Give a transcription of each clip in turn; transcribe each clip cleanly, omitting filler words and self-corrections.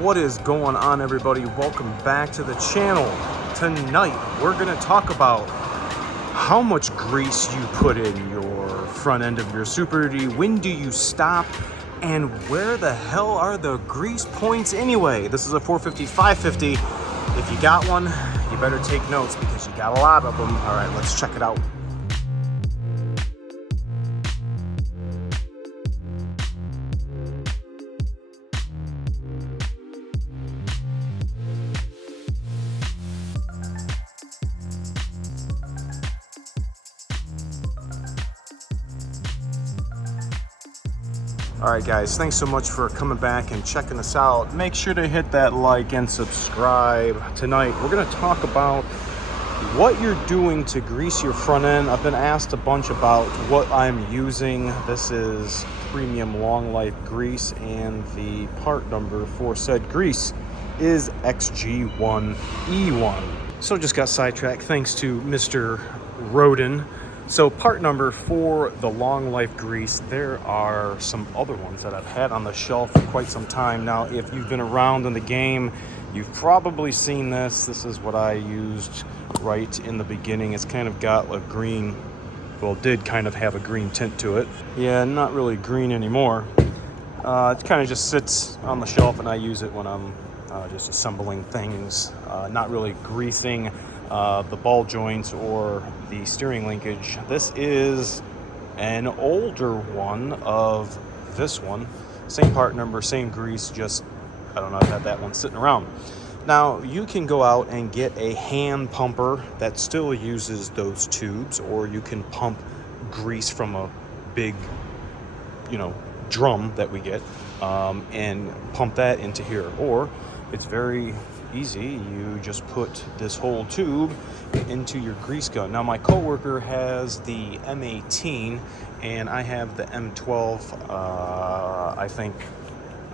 What is going on, everybody? Welcome back to the channel. Tonight we're going to talk about how much grease you put in your front end of your Super Duty, when do you stop, and where the hell are the grease points anyway? This is a 450 550. If you got one, you better take notes because you got a lot of them. All right, let's check it out. All right, guys, thanks so much for coming back and checking us out. Make sure to hit that like and subscribe. Tonight, we're gonna talk about what you're doing to grease your front end. I've been asked a bunch about what I'm using. This is premium long life grease, and the part number for said grease is XG1E1. So just got sidetracked thanks to Mr. Roden. So part number for the long life grease, there are some other ones that I've had on the shelf for quite some time now. If you've been around in the game, you've probably seen this. This is what I used right in the beginning. It's kind of got a green, well, did kind of have a green tint to it. Yeah, not really green anymore. It kind of just sits on the shelf and I use it when I'm just assembling things, not really greasing the ball joints or the steering linkage. This is an older one of this one. Same part number, same grease, just, I don't know, I've had that one sitting around. Now, you can go out and get a hand pumper that still uses those tubes, or you can pump grease from a big, drum that we get, and pump that into here. Or it's very easy, you just put this whole tube into your grease gun. Now, my coworker has the M18 and I have the M12. I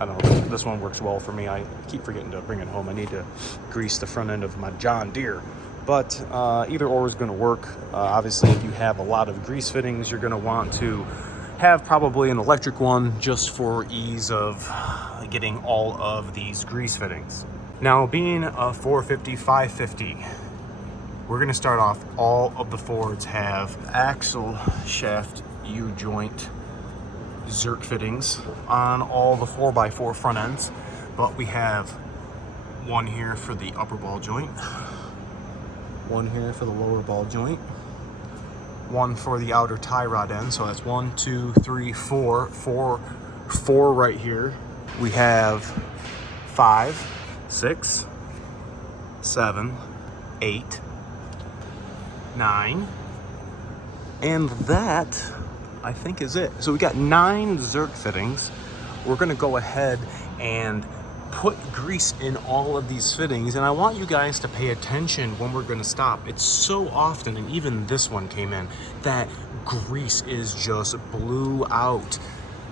don't know, this one works well for me. I keep forgetting to bring it home. I need to grease the front end of my John Deere. But either or is going to work. Obviously, if you have a lot of grease fittings, you're going to want to have probably an electric one just for ease of getting all of these grease fittings. Now, being a 450 550, we're going to start off, all of the Fords have axle shaft U-joint Zerk fittings on all the 4x4 front ends, but we have one here for the upper ball joint, one here for the lower ball joint, one for the outer tie rod end. So that's 1, 2, 3, 4 right here. We have 5, 6, 7, 8, 9, and that, I think, is it. So we got 9 Zerk fittings. We're gonna go ahead and put grease in all of these fittings, and I want you guys to pay attention when we're gonna stop. It's so often, and even this one came in, that grease is just blew out.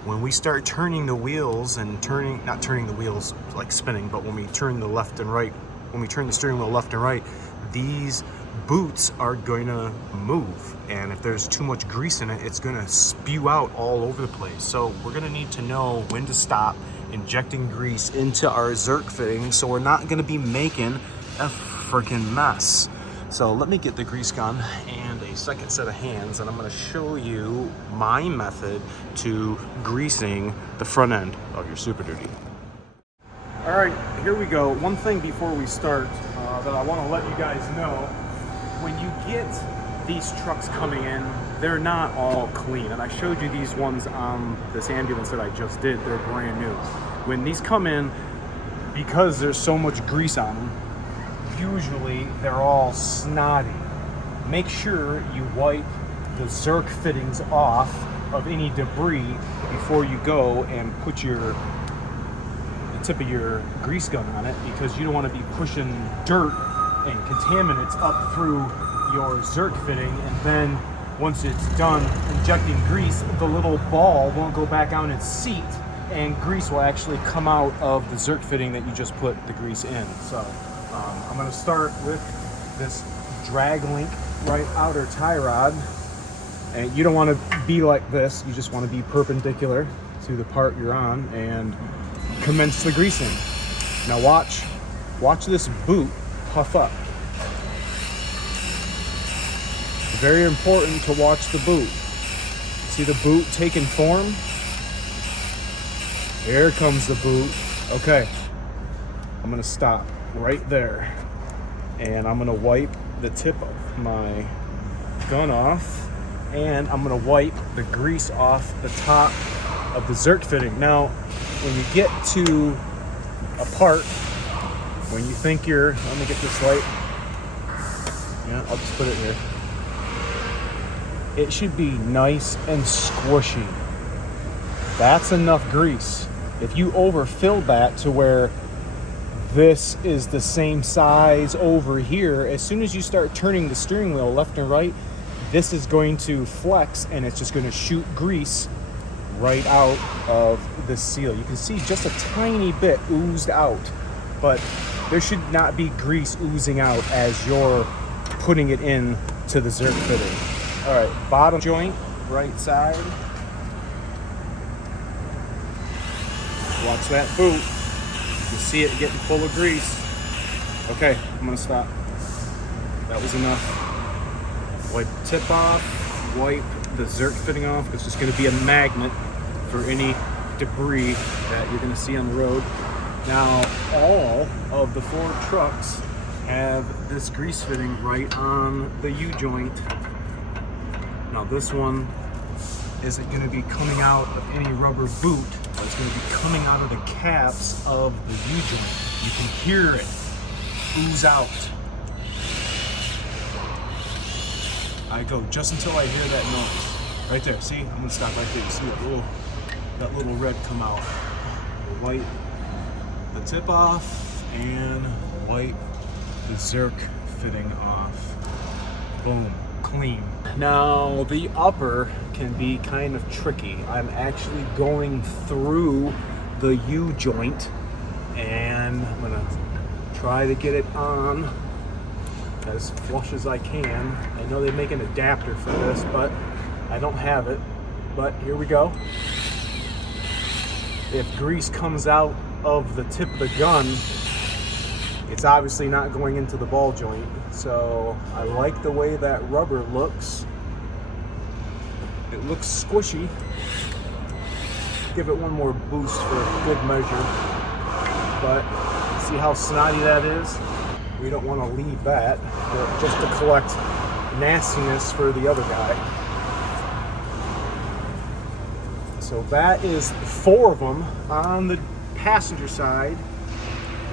When we start turning the wheels and not turning the wheels like spinning, but when we turn the left and right, when we turn the steering wheel left and right, these boots are going to move. And if there's too much grease in it, it's going to spew out all over the place. So we're going to need to know when to stop injecting grease into our Zerk fitting, so we're not going to be making a freaking mess. So let me get the grease gun and a second set of hands, and I'm going to show you my method to greasing the front end of your Super Duty. All right, here we go. One thing before we start that I want to let you guys know, when you get these trucks coming in, they're not all clean. And I showed you these ones on this ambulance that I just did. They're brand new. When these come in, because there's so much grease on them, usually they're all snotty. Make sure you wipe the Zerk fittings off of any debris before you go and put the tip of your grease gun on it, because you don't want to be pushing dirt and contaminants up through your Zerk fitting, and then once it's done injecting grease, the little ball won't go back on its seat and grease will actually come out of the Zerk fitting that you just put the grease in. So I'm going to start with this drag link right outer tie rod, and you don't want to be like this, you just want to be perpendicular to the part you're on and commence the greasing. Now watch this boot puff up. Very important to watch the boot. See the boot taking form? Here comes the boot. Okay, I'm gonna stop right there and I'm gonna wipe the tip of my gun off and I'm gonna wipe the grease off the top of the Zerk fitting. Now, when you get to a part, when you think you're, let me get this light. Yeah, I'll just put it here. It should be nice and squishy. That's enough grease. If you overfill that to where this is the same size over here, as soon as you start turning the steering wheel left and right, this is going to flex and it's just going to shoot grease right out of the seal. You can see just a tiny bit oozed out, but there should not be grease oozing out as you're putting it in to the Zerk fitting. All right, bottom joint, right side. Watch that boot. You can see it getting full of grease. Okay, I'm gonna stop. That was enough. Wipe the tip off, wipe the Zerk fitting off. It's just gonna be a magnet for any debris that you're gonna see on the road. Now, all of the Ford trucks have this grease fitting right on the U-joint. Now this one isn't gonna be coming out of any rubber boot, but it's gonna be coming out of the caps of the U-joint. You can hear it ooze out. I go just until I hear that noise. Right there, see? I'm gonna stop right there. You see that little red come out. Wipe the tip off and wipe the Zerk fitting off. Boom, clean. Now the upper can be kind of tricky. I'm actually going through the U-joint and I'm gonna try to get it on as flush as I can. I know they make an adapter for this, but I don't have it. But here we go. If grease comes out of the tip of the gun, it's obviously not going into the ball joint. So I like the way that rubber looks. It looks squishy. Give it one more boost for good measure. But see how snotty that is? We don't want to leave that just to collect nastiness for the other guy. So that is 4 of them on the passenger side.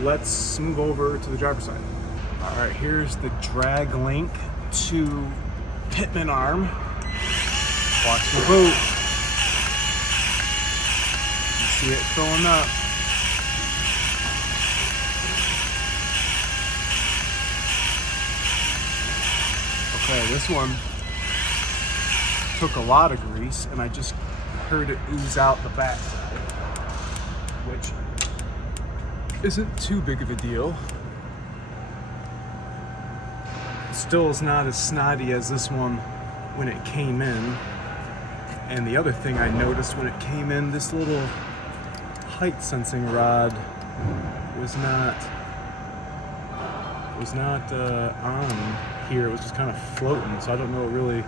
Let's move over to the driver's side. All right, here's the drag link to Pitman arm. Watch the boot. You see it filling up. Okay, this one took a lot of grease and I just heard it ooze out the back side, which isn't too big of a deal. Still is not as snotty as this one when it came in. And the other thing I noticed when it came in, this little height sensing rod was not on here. It was just kind of floating, so I don't know really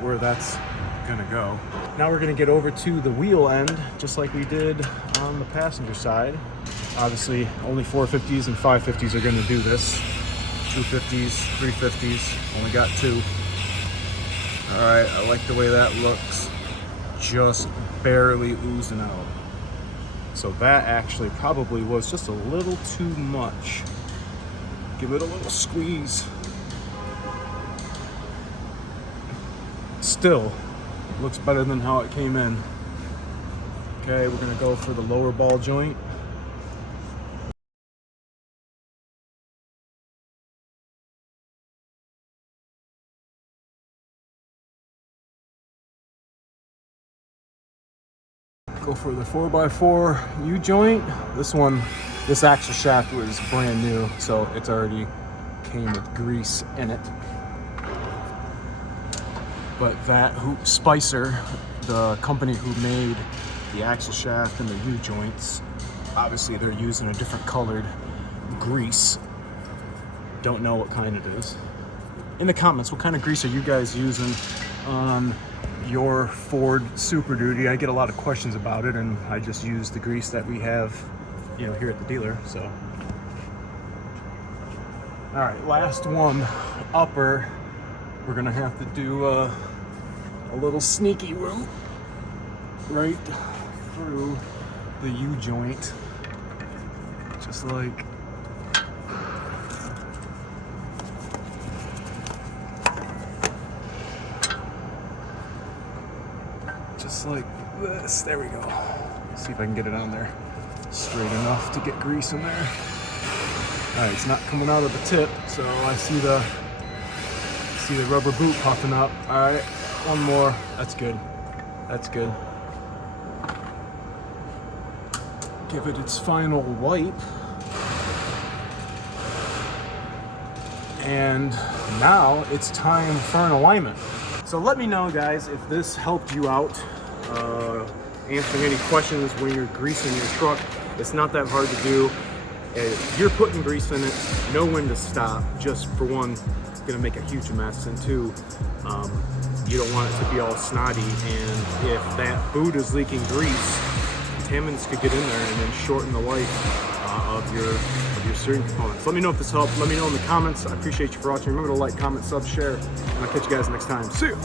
where that's gonna go. Now we're gonna get over to the wheel end, just like we did on the passenger side. Obviously, only 450s and 550s are gonna do this. 250s, 350s, only got 2. All right, I like the way that looks. Just barely oozing out. So that actually probably was just a little too much. Give it a little squeeze. Still, looks better than how it came in. Okay, we're gonna go for the lower ball joint. Go for the 4x4 U-joint. This axle shaft was brand new, so it's already came with grease in it. But that Spicer, the company who made the axle shaft and the U-joints, Obviously they're using a different colored grease. Don't know what kind it is. In the comments, what kind of grease are you guys using on your Ford Super Duty? I get a lot of questions about it, and I just use the grease that we have, you know, here at the dealer. So, all right, last one, upper. We're gonna have to do a little sneaky route right through the U-joint, just like this. There we go. Let's see if I can get it on there straight enough to get grease in there. All right, it's not coming out of the tip, so I see the rubber boot puffing up. All right, one more. That's good. That's good. Give it its final wipe. And now it's time for an alignment. So let me know, guys, if this helped you out. Answering any questions when you're greasing your truck. It's not that hard to do. If you're putting grease in it, know when to stop. Just for one, it's gonna make a huge mess, and two, you don't want it to be all snotty, and if that boot is leaking grease, contaminants could get in there and then shorten the life of your steering components. Let me know if this helped. Let me know in the comments. I appreciate you for watching. Remember to like, comment, sub, share, and I'll catch you guys next time. See you.